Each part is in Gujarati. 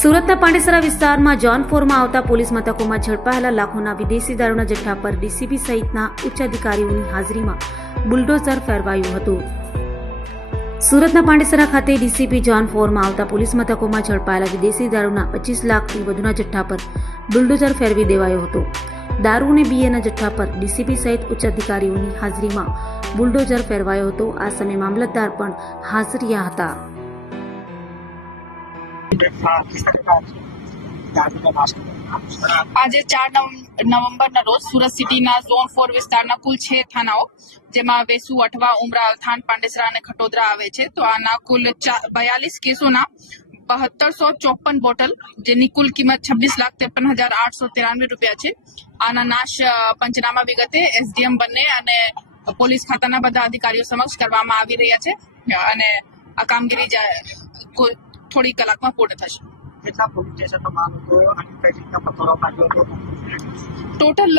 સુરતના પાંડેસરા વિસ્તારમાં જોન ફોરમાં આવતા પોલીસ મથકોમાં ઝડપાયેલા લાખોના વિદેશી દારૂના જથ્થા પર ડીસીપી સહિતના ઉચ્ચ અધિકારીઓની હાજરીમાં બુલડોઝર ફેરવાયું હતું. સુરતના પાંડેસરા ખાતે ડીસીપી જોન ફોરમાં આવતા પોલીસ મથકોમાં ઝડપાયેલા વિદેશી દારૂના પચીસ લાખથી વધુના જથ્થા પર બુલડોઝર ફેરવી દેવાયો હતો. દારૂ અને બીએના જથ્થા પર ડીસીપી સહિત ઉચ્ચ અધિકારીઓની હાજરીમાં બુલડોઝર ફેરવાયો હતો. આ સમયે મામલતદાર પણ હાજર હતા. આજે ચાર નવ- નવેમ્બરના રોજ સુરત સિટીના ઝોન ફોર વિસ્તારના કુલ છ થાનાઓ, જેમાં વેસુ, અઠવા ઉમરા અલથાણ પાંડેસરા અને ખટોદરા આવે છે. તો આના કુલ બયાલીસ કેસોના બહત્તરસો ચોપન બોટલ, જેની કુલ કિંમત છવ્વીસ લાખ ત્રેપન હજાર આઠસો ત્રાણવે રૂપિયા છે. આના નાશ પંચનામા વિગતે એસડીએમ બંને અને પોલીસ ખાતાના બધા અધિકારીઓ સમક્ષ કરવામાં આવી રહ્યા છે. અને આ કામગીરી થોડી કલાકમાં પૂર્ણ થશે. કેટલા પોલીસ સ્ટેશનમાં લોકો અને કઈ રીતના પકડો પાડ્યો હતો ટોટલ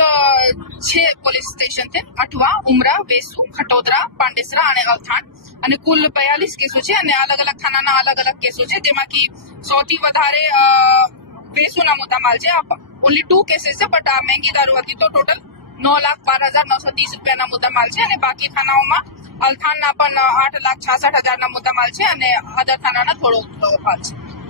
છે પોલીસ સ્ટેશન છે અઠવા ઉમરા વેસુ ખટોદરા પાંડેસરા અને અવથાણ અને કુલ બયાલીસ કેસો છે અને અલગ અલગ થાનાના અલગ અલગ કેસો છે જેમાંથી સૌથી વધારે વેસુના મુદ્દામાલ છે ઓનલી ટુ કેસીસ છે બટ આ મહેંગી દારૂ હતી તો ટોટલ નવ લાખ બાર હજાર નવસો ત્રીસ રૂપિયાના મુદ્દામાલ છે અને બાકી થાનાઓમાં અલથાણના પણ આઠ લાખ છાસઠ હજારના મુદ્દામાલ છે અને અદર થાનાના થોડો ભાગ છે